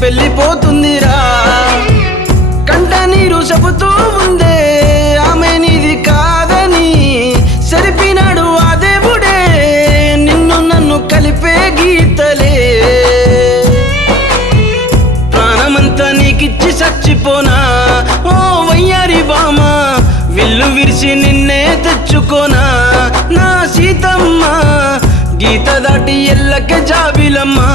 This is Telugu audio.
పెళ్ళిపోతుందిరా కంట నీరు చెబుతూ ఉందే ఆమె నీది కాదని సరిపినాడు ఆ దేవుడే నిన్ను నన్ను కలిపే గీతలే ప్రాణమంతా నీకిచ్చి చచ్చిపోనా ఓ వయ్యారి బామా విల్లు విరిసి నిన్నే తెచ్చుకోనా నా సీతమ్మ గీత దాటి ఎల్లకే జాబిలమ్మా